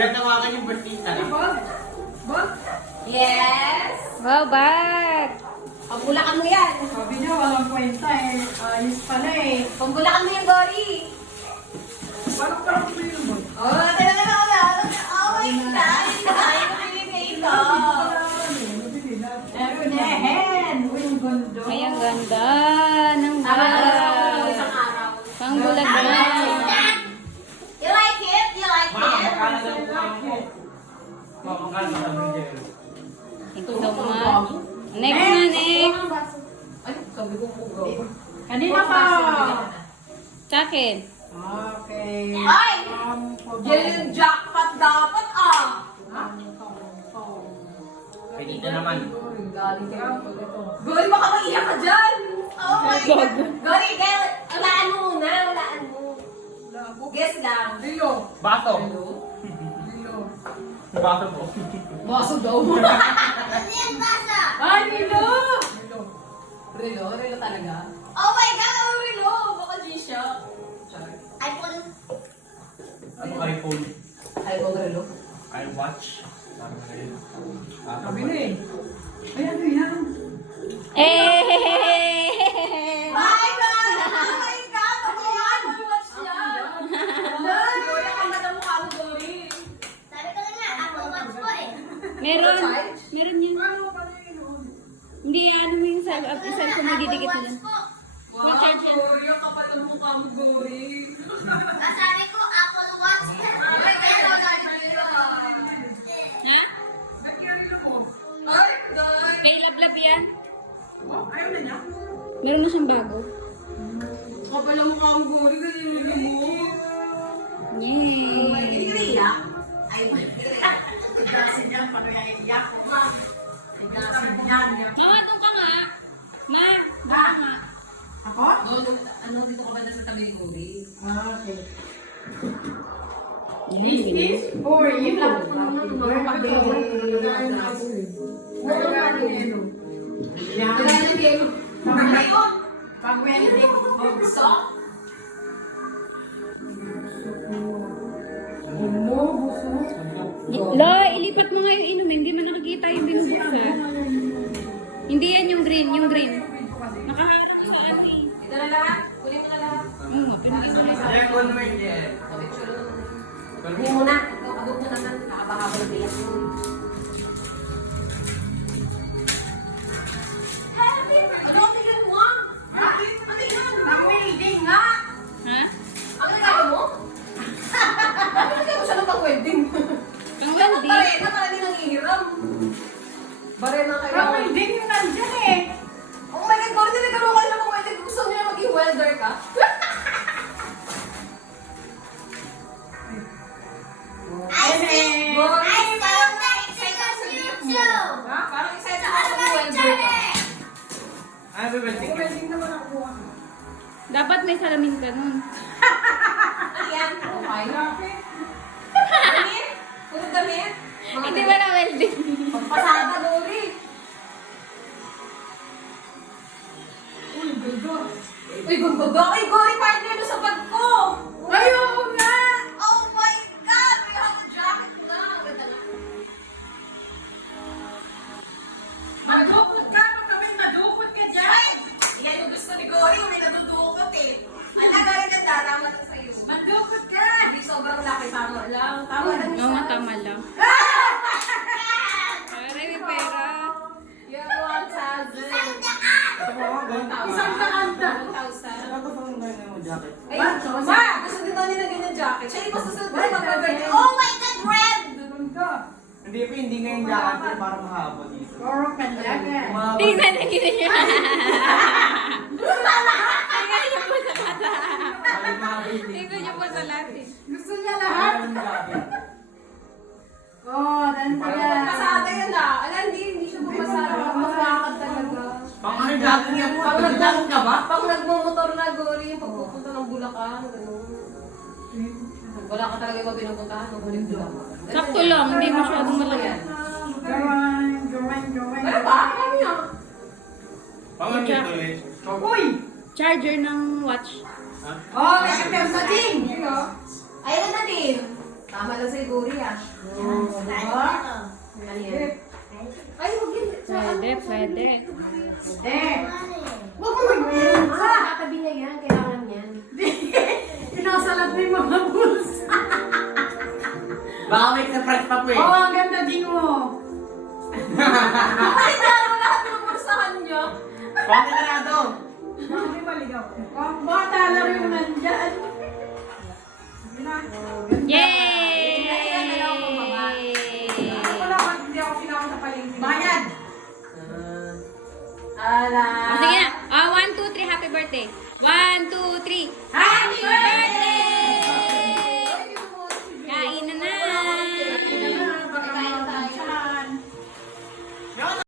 Tinatawagan yung bartita. Yes! Wow, bag! Pambulakan mo yan! Sabi niya, walang kwenta eh. Ayos pala eh. Pambulakan mo yung Gori! Parang parang ko yun mo. Oh, talaga na wala! Oh my God! Ay, pinigay ito! Nehen! Uy, ang ganda. Ay, ang ganda ng Tama na bag. isang araw. Pang bulag na. You like it? You like Mama, it? makala daw po ako. Mama, makala daw po ako. Ito ma. Next na, next. Ay, sabi ko po go. Kanina pa. Sa akin. Okay. Ay! Yan yung jackpot dapat ah! Pinita naman. Gori, baka maiyak ka dyan! Oh my God! Gori, walaan mo muna, walaan mo. Guess lang. Lilo. Bato. Lilo. Bato po. Baso daw. Ano yan, basa? Ay, Lilo! Relo? Relo talaga? Oh my God! Ano Relo? Baka G-Shock. iPhone. Ano iPhone? Ay, bang Relo? iWatch. Parang ngayon. Sabi na eh. Ay, ano yan? Eh! My God! Oh my God! Ano yan? Watch yan! Gori, ang ganda mukha mo, Gori. Sabi ko na nga, Apple Watch po eh. Meron. Meron yun. Ano pala yun? Hindi, ano mo yung isang ko may didikit Apple na. Watch po. Wow, Gori, ang kapal ng mukha mo, Gori. Ah, sabi ko, Apple Watch. Ay, kaya wala dito. Ha? Ba't yung Lilo mo? Ay, God! Kay Lablab yan. Oh, ayaw na niya? Meron na siyang bago. Kapal ang mukha mo, Gori. Ganyan mo. Yay! Hindi ka naiyak? Ay, Tigasin niya, paano yung iyak ko? Tigasin niyan. Ma, doon ka nga. Ma, doon ka nga. Ako? Ano, dito ka ba na sa tabi ni Gori? Okay. Yan, Is or yun lang. Yan. Pag-wedding. Lo, ilipat mo nga yung inumin. Hindi mo nakikita yung binubuksan. Hindi yan yung green, yung green. Nakaharap sa ano eh. Ito na lahat. Kunin mo na lahat. Oo nga, pinag-isa na sa Kaya ko naman yan. Hindi mo na. Ikaw, agad mo na na. Nakabakabal ba yan? Ano, tingnan mo ah? Ano yan? Pag-wedding nga! Ha? Ano nagano mo? Ano nagano siya ng pag-wedding? Pang Dapat welding. barena para di nangihiram. Barena kayo. Pag-wedding yung nandyan eh. Oh my God, Gordon, nagkaroon kayo ng pag-wedding. Gusto niya maging welder ka? Ene! Gordon, I saw that it's on YouTube. ha? Parang excited ako maging welder ka. Ano ba ba? Wedding naman ako. Dapat may salamin ka nun. Ano yan? Okay. Damit? Puro damit? Mga Hindi ba na welding? Pagpasada, Gori. Uy, ganda. Ay, Gori, partner na sa bag ko. Ayaw nga! Oh my God! We have a jacket na. Ang ganda na. Madukot ka! Pag madukot ka dyan! Ay! Yan yung gusto ni Gori. May nadudukot eh. Ano, Gori, ganda. Tama na sa'yo. Madukot ka! Hindi sobrang laki. Tama lang. Tama lang Oo nga, tama lang. Pare, may pera. You're 1,000. Isang daan na. 1,000. Ano pa ang ganyan mo jacket? Ay, Ma! gusto din daw nila ganyan jacket. Siya yung masusunod na mag-birthday. Oh my God, red! Hindi pa, hindi ngayon jacket yun para mahaba dito. Puro kanlaga. Mahaba. Tingnan na gina niya. Tingnan niyo po sa mata. Ay, mahaba yun. Tingnan niyo po sa latin. Gusto niya lahat. Parang jacket. Oh, dandagan. Pasada yun ah. Alam, hindi siya bumasa. Maglakad talaga. Pang ano jacket niya? Pag nagjacket ka ba? Pag nagmumotor na, Gori, yung pagpupunta ng Bulacan, gano'n. Wala ka talaga iba pinupuntahan, maguling Bulacan. Sakto lang, hindi masyadong malaki. Gawin. Ano ba? Ano yan? Pang ano ito eh? Uy! Charger ng watch. Oh, may item sa din. Ayun na din. Tama lang si Guri ah. Diba? Ay, huwag yun. Pwede, pwede. Huwag mo yun. Katabi niya yan, kailangan yan. Pinasalat mo yung mga bulsa. Baka may surprise pa po eh. Oo, ang ganda din mo. Ay, daro lahat ng bursahan niyo. Bakit na na to? Bakit maligaw? Baka talar yung nandyan. Yay! Wala ka, hindi ako pinakot sa palengke. Bayad! Ala. O, sige na. 1, 2, 3, happy birthday. 1, 2, 3. Happy birthday!